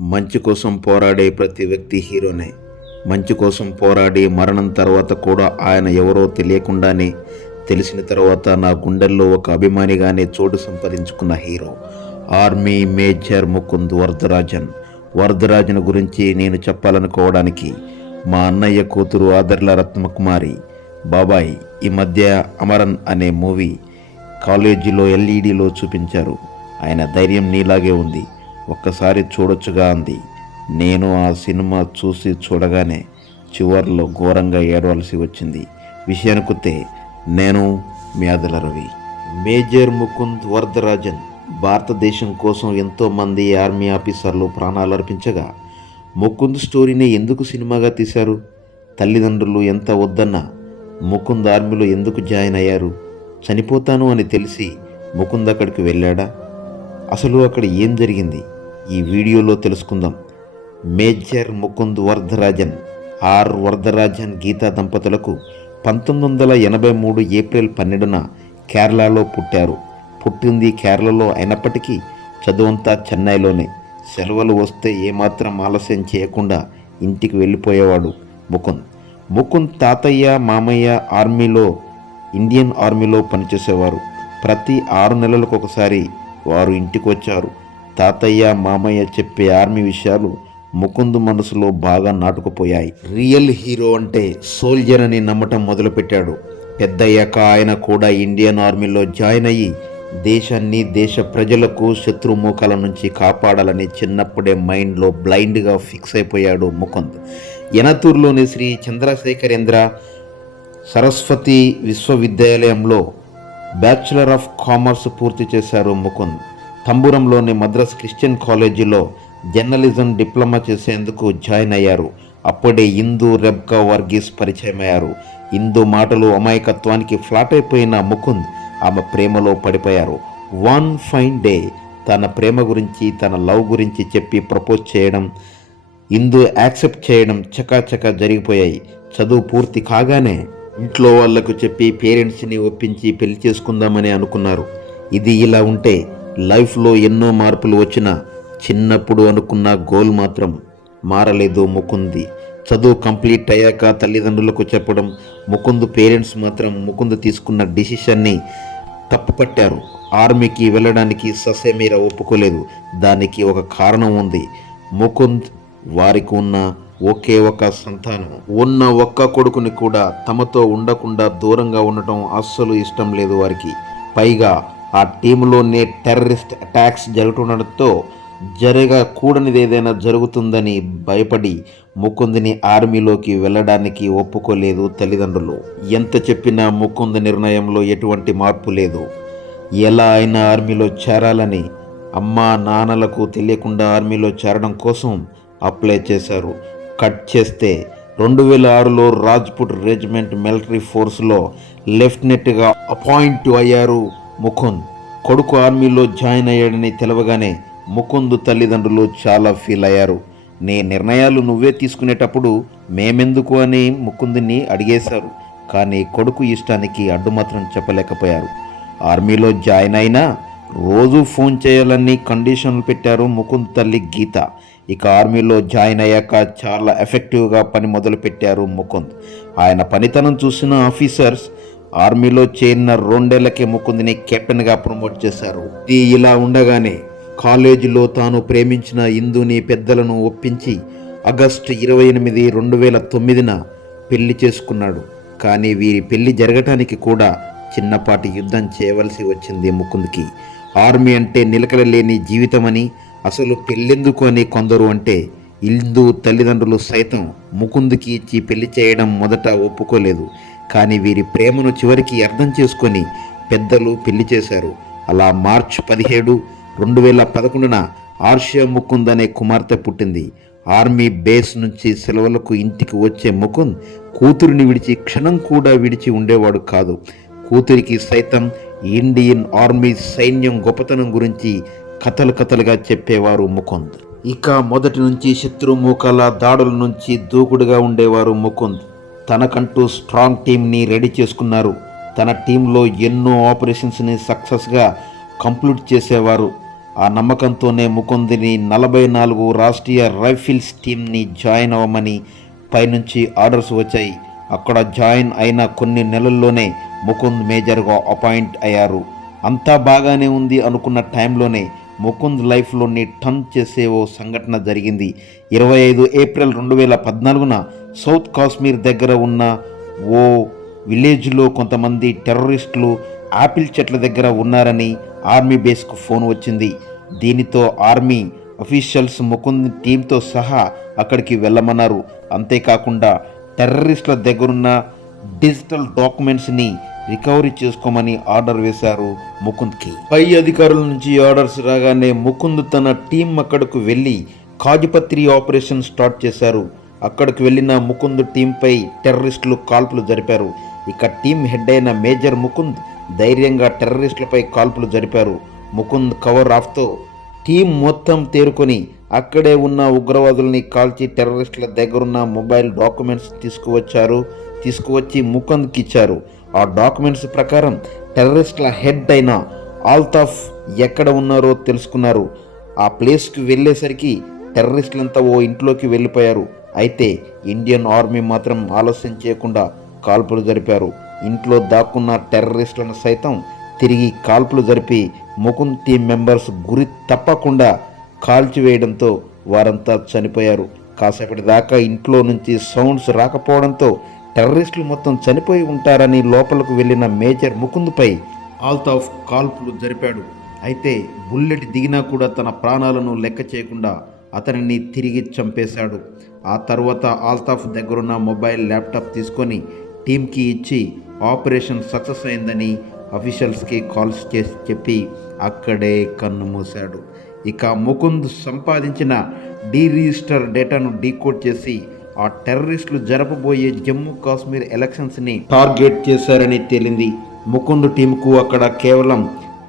మంచి కోసం పోరాడే ప్రతి వ్యక్తి హీరోనే. మంచి కోసం పోరాడి మరణం తర్వాత కూడా ఆయన ఎవరో తెలియకుండానే తెలిసిన తర్వాత నా గుండెల్లో ఒక అభిమానిగానే చోటు సంపాదించుకున్న hero. Army major Mukund Varadarajan. Varadarajan గురించి నేను చెప్పాలనుకోవడానికి మా అన్నయ్య కూతురు ఆదర్ల రత్నకుమారి బాబాయ్ ఈ మధ్య అమరన్ అనే మూవీ కాలేజీలో ఎల్ఈడిలో చూపించారు. ఆయన ధైర్యం నీలాగే ఉంది. ఒక్కసారి చూడొచ్చుగా అంది. నేను ఆ సినిమా చూసి చూడగానే చివర్లో ఘోరంగా ఏడవలసి వచ్చింది. విషయానికొస్తే నేను మీ రవి. మేజర్ ముకుంద్ వరదరాజన్ భారతదేశం కోసం ఎంతోమంది ఆర్మీ ఆఫీసర్లు ప్రాణాలు అర్పించగా ముకుంద్ స్టోరీని ఎందుకు సినిమాగా తీశారు? తల్లిదండ్రులు ఎంత వద్దన్నా ముకుంద్ ఆర్మీలో ఎందుకు జాయిన్ అయ్యారు? చనిపోతాను అని తెలిసి ముకుంద్ అక్కడికి వెళ్ళాడా? అసలు అక్కడ ఏం జరిగింది? ఈ వీడియోలో తెలుసుకుందాం. Major Mukund Varadarajan R. Varadarajan Geeta దంపతులకు పంతొమ్మిది వందల ఎనభై మూడు ఏప్రిల్ పన్నెండున కేరళలో పుట్టారు. పుట్టింది కేరళలో అయినప్పటికీ చదువంతా చెన్నైలోనే. సెలవులు వస్తే ఏమాత్రం ఆలస్యం చేయకుండా ఇంటికి వెళ్ళిపోయేవాడు ముకుంద్. ముకుంద్ తాతయ్య మామయ్య ఆర్మీలో ఇండియన్ ఆర్మీలో పనిచేసేవారు. ప్రతి ఆరు నెలలకు ఒకసారి వారు ఇంటికి వచ్చారు. తాతయ్య మామయ్య చెప్పే ఆర్మీ విషయాలు ముకుంద్ మనసులో బాగా నాటుకుపోయాయి. రియల్ హీరో అంటే సోల్జర్ అని నమ్మటం మొదలుపెట్టాడు. పెద్దయ్యాక ఆయన కూడా ఇండియన్ ఆర్మీలో జాయిన్ అయ్యి దేశాన్ని దేశ ప్రజలకు శత్రుమూకల నుంచి కాపాడాలని చిన్నప్పుడే మైండ్లో బ్లైండ్గా ఫిక్స్ అయిపోయాడు ముకుంద్. ఎనతూరులోని శ్రీ చంద్రశేఖరేంద్ర సరస్వతి విశ్వవిద్యాలయంలో బ్యాచులర్ ఆఫ్ కామర్స్ పూర్తి చేశారు ముకుంద్. తంబురంలోని మద్రాస్ క్రిస్టియన్ కాలేజీలో జర్నలిజం డిప్లొమా చేసేందుకు జాయిన్ అయ్యారు. అప్పుడే ఇందు రెబ్కా వర్గీస్ పరిచయం అయ్యారు ఇందు మాటలు అమాయకత్వానికి ఫ్లాట్ అయిపోయిన ముకుంద్ ఆమె ప్రేమలో పడిపోయారు. వన్ ఫైన్ డే తన ప్రేమ గురించి తన లవ్ గురించి చెప్పి ప్రపోజ్ చేయడం ఇందు యాక్సెప్ట్ చేయడం చకాచకా జరిగిపోయాయి. చదువు పూర్తి కాగానే ఇంట్లో వాళ్ళకు చెప్పి పేరెంట్స్ని ఒప్పించి పెళ్ళి చేసుకుందామని అనుకున్నారు. ఇది ఇలా ఉంటే లైఫ్లో ఎన్నో మార్పులు వచ్చినా చిన్నప్పుడు అనుకున్న గోల్ మాత్రం మారలేదు ముకుంది. చదువు కంప్లీట్ అయ్యాక తల్లిదండ్రులకు చెప్పడం ముకుందు పేరెంట్స్ మాత్రం ముకుందు తీసుకున్న డిసిషన్ని తప్పుపట్టారు. ఆర్మీకి వెళ్ళడానికి ససేమీర ఒప్పుకోలేదు. దానికి ఒక కారణం ఉంది. ముకుంద్ వారికి ఉన్న ఒకే ఒక సంతానం. ఉన్న ఒక్క కొడుకుని కూడా తమతో ఉండకుండా దూరంగా ఉండటం అస్సలు ఇష్టం లేదు వారికి. పైగా ఆ టీంలోనే టెర్రరిస్ట్ అటాక్స్ జరుగుతుండటంతో జరగకూడనిది ఏదైనా జరుగుతుందని భయపడి ముకుందిని ఆర్మీలోకి వెళ్ళడానికి ఒప్పుకోలేదు తల్లిదండ్రులు. ఎంత చెప్పినా ముకుంద నిర్ణయంలో ఎటువంటి మార్పు లేదు. ఎలా అయినా ఆర్మీలో చేరాలని అమ్మా నాన్నలకు తెలియకుండా ఆర్మీలో చేరడం కోసం అప్లై చేశారు. కట్ చేస్తే రెండు వేల ఆరులో రాజ్పుట్ రెజిమెంట్ మిలిటరీ ఫోర్స్లో లెఫ్టినెంట్గా అపాయింట్ అయ్యారు ముకుంద్. కొడుకు ఆర్మీలో జాయిన్ అయ్యాడని తెలవగానే ముకుంద్ తల్లిదండ్రులు చాలా ఫీల్ అయ్యారు. నీ నిర్ణయాలు నువ్వే తీసుకునేటప్పుడు మేమెందుకు అని ముకుందుని అడిగేశారు. కానీ కొడుకు ఇష్టానికి అడ్డు మాత్రం చెప్పలేకపోయారు. ఆర్మీలో జాయిన్ అయినా రోజు ఫోన్ చేయాలని కండిషన్లు పెట్టారు ముకుంద్ తల్లి గీత. ఇక ఆర్మీలో జాయిన్ అయ్యాక చాలా ఎఫెక్టివ్గా పని మొదలు పెట్టారు ముకుంద్. ఆయన పనితనం చూసిన ఆఫీసర్స్ ఆర్మీలో చేరిన రెండేళ్ళకే ముకుందిని కెప్టెన్గా ప్రమోట్ చేశారు. ఇది ఇలా ఉండగానే కాలేజీలో తాను ప్రేమించిన ఇందుని పెద్దలను ఒప్పించి ఆగస్టు ఇరవై ఎనిమిది రెండు వేల తొమ్మిదిన పెళ్ళి చేసుకున్నాడు. కానీ వీరి పెళ్ళి జరగటానికి కూడా చిన్నపాటి యుద్ధం చేయవలసి వచ్చింది ముకుంద్కి. ఆర్మీ అంటే నిలకడలేని జీవితమని అసలు పెళ్ళెందుకు అని కొందరు అంటే ఇందు తల్లిదండ్రులు సైతం ముకుందుకి ఇచ్చి పెళ్ళి చేయడం మొదట ఒప్పుకోలేదు. కానీ వీరి ప్రేమను చివరికి అర్థం చేసుకొని పెద్దలు పెళ్ళి చేశారు. అలా మార్చ్ పదిహేడు రెండు వేల పదకొండున ఆర్షియా ముకుంద్ అనే కుమార్తె పుట్టింది. ఆర్మీ బేస్ నుంచి సెలవులకు ఇంటికి వచ్చే ముకుంద్ కూతురిని విడిచి క్షణం కూడా విడిచి ఉండేవాడు కాదు. కూతురికి సైతం ఇండియన్ ఆర్మీ సైన్యం గొప్పతనం గురించి కథలు కథలుగా చెప్పేవారు ముకుంద్. ఇక మొదటి నుంచి శత్రుమూకల దాడుల నుంచి దూకుడుగా ఉండేవారు ముకుంద్. తనకంటూ స్ట్రాంగ్ టీంని రెడీ చేసుకున్నారు. తన టీంలో ఎన్నో ఆపరేషన్స్ని సక్సెస్గా కంప్లీట్ చేసేవారు. ఆ నమ్మకంతోనే ముకుందిని నలభై నాలుగు రాష్ట్రీయ రైఫిల్స్ టీంని జాయిన్ అవ్వమని పైనుంచి ఆర్డర్స్ వచ్చాయి. అక్కడ జాయిన్ అయిన కొన్ని నెలల్లోనే ముకుంద్ మేజర్గా అపాయింట్ అయ్యారు. అంతా బాగానే ఉంది అనుకున్న టైంలోనే ముకుంద్ లైఫ్లోని టర్న్ చేసే ఓ సంఘటన జరిగింది. ఇరవై ఐదు ఏప్రిల్ రెండు వేల పద్నాలుగున సౌత్ కాశ్మీర్ దగ్గర ఉన్న ఓ విలేజ్లో కొంతమంది టెర్రరిస్టులు ఆపిల్ చెట్ల దగ్గర ఉన్నారని ఆర్మీ బేస్కు ఫోన్ వచ్చింది. దీనితో ఆర్మీ అఫీషియల్స్ ముకుంద్ టీంతో సహా అక్కడికి వెళ్ళమన్నారు. అంతేకాకుండా టెర్రరిస్టుల దగ్గరున్న డిజిటల్ డాక్యుమెంట్స్ని రికవరీ చేసుకోమని ఆర్డర్ వేశారు ముకుంద్కి. పై అధికారుల నుంచి ఆర్డర్స్ రాగానే ముకుంద్ తన టీం అక్కడకు వెళ్ళి కాజిపత్రి ఆపరేషన్ స్టార్ట్ చేశారు. అక్కడికి వెళ్ళిన ముకుంద్ టీంపై టెర్రరిస్టులు కాల్పులు జరిపారు. ఇక టీం హెడ్ అయిన మేజర్ ముకుంద్ ధైర్యంగా టెర్రరిస్టులపై కాల్పులు జరిపారు. ముకుంద్ కవర్ ఆఫ్తో టీం మొత్తం తేరుకొని అక్కడే ఉన్న ఉగ్రవాదుల్ని కాల్చి టెర్రరిస్టుల దగ్గరున్న మొబైల్ డాక్యుమెంట్స్ తీసుకువచ్చారు తీసుకువచ్చి ముకుంద్కి ఇచ్చారు. ఆ డాక్యుమెంట్స్ ప్రకారం టెర్రరిస్టుల హెడ్ అయిన ఆల్తాఫ్ ఎక్కడ ఉన్నారో తెలుసుకున్నారు. ఆ ప్లేస్కి వెళ్ళేసరికి టెర్రరిస్టులంతా ఓ ఇంట్లోకి వెళ్ళిపోయారు. అయితే ఇండియన్ ఆర్మీ మాత్రం ఆలస్యం చేయకుండా కాల్పులు జరిపారు. ఇంట్లో దాక్కున్న టెర్రరిస్టులను సైతం తిరిగి కాల్పులు జరిపి ముకుంద్ టీం మెంబర్స్ గురి తప్పకుండా కాల్చివేయడంతో వారంతా చనిపోయారు. కాసేపటి దాకా ఇంట్లో నుంచి సౌండ్స్ రాకపోవడంతో టెర్రరిస్టులు మొత్తం చనిపోయి ఉంటారని లోపలకు వెళ్ళిన మేజర్ ముకుంద్పై ఆల్తాఫ్ కాల్పులు జరిపాడు. అయితే బుల్లెట్ దిగినా కూడా తన ప్రాణాలను లెక్క చేయకుండా అతనిని తిరిగి చంపేశాడు. ఆ తర్వాత ఆల్తాఫ్ దగ్గరున్న మొబైల్ ల్యాప్టాప్ తీసుకొని టీంకి ఇచ్చి ఆపరేషన్ సక్సెస్ అయిందని అఫీషియల్స్కి కాల్స్ చేసి చెప్పి అక్కడే కన్ను మూశాడు. ఇక ముకుంద్ సంపాదించిన డీ రిజిస్టర్ డేటాను డీకోడ్ చేసి ఆ టెర్రరిస్టులు జరపబోయే జమ్మూ కాశ్మీర్ ఎలక్షన్స్ని టార్గెట్ చేశారని తేలింది. ముకుంద్ టీంకు అక్కడ కేవలం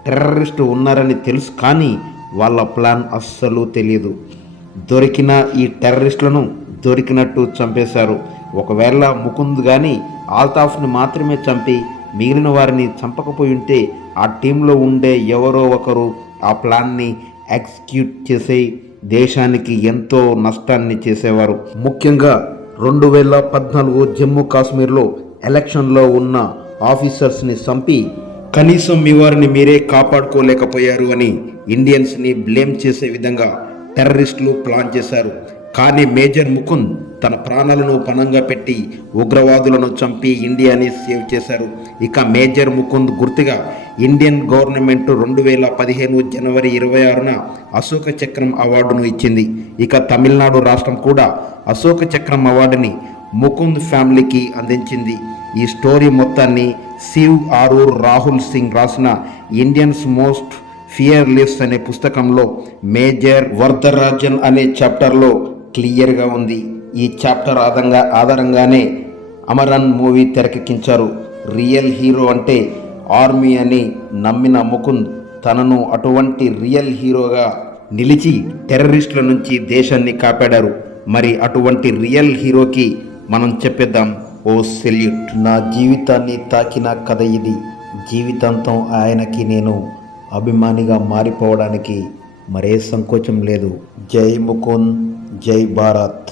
టెర్రరిస్టు ఉన్నారని తెలుసు కానీ వాళ్ళ ప్లాన్ అస్సలు తెలియదు దొరికిన ఈ టెర్రరిస్టులను దొరికినట్టు చంపేశారు. ఒకవేళ ముకుంద్ కానీ ఆల్తాఫ్ని మాత్రమే చంపి మిగిలిన వారిని చంపకపోయి ఉంటే ఆ టీంలో ఉండే ఎవరో ఒకరు ఆ ప్లాన్ని ఎగ్జిక్యూట్ చేసే దేశానికి ఎంతో నష్టాన్ని చేసేవారు. ముఖ్యంగా రెండు వేల పద్నాలుగు జమ్మూ కాశ్మీర్లో ఎలక్షన్లో ఉన్న ఆఫీసర్స్ని చంపి కనీసం మీ వారిని మీరే కాపాడుకోలేకపోయారు అని ఇండియన్స్ని బ్లేమ్ చేసే విధంగా టెర్రరిస్టులు ప్లాన్ చేశారు. కానీ మేజర్ ముకుంద్ తన ప్రాణాలను పణంగా పెట్టి ఉగ్రవాదులను చంపి ఇండియాని సేవ్ చేశారు. ఇక మేజర్ ముకుంద్ గుర్తుగా ఇండియన్ గవర్నమెంట్ రెండు వేల పదిహేను జనవరి ఇరవై ఆరున అశోక చక్రం అవార్డును ఇచ్చింది. ఇక తమిళనాడు రాష్ట్రం కూడా అశోక చక్రం అవార్డుని ముకుంద్ ఫ్యామిలీకి అందించింది. ఈ స్టోరీ మొత్తాన్ని శివ్ ఆరూర్ రాహుల్ సింగ్ రాసిన ఇండియన్స్ మోస్ట్ ఫియర్లెస్ అనే పుస్తకంలో మేజర్ వర్ధరాజన్ అనే చాప్టర్లో క్లియర్గా ఉంది. ఈ చాప్టర్ ఆధారంగా ఆధారంగానే అమరన్ మూవీ తెరకెక్కించారు. రియల్ హీరో అంటే ఆర్మీ అని నమ్మిన ముకుంద్ తనను అటువంటి రియల్ హీరోగా నిలిచి టెర్రరిస్టుల నుంచి దేశాన్ని కాపాడారు. మరి అటువంటి రియల్ హీరోకి మనం చెప్పేద్దాం. ఓ సెల్యూట్. నా జీవితాన్ని తాకిన కథ ఇది. జీవితాంతం ఆయనకి నేను అభిమానిగా మారిపోవడానికి మరే సంకోచం లేదు. జై ముకుంద్. జై భారత్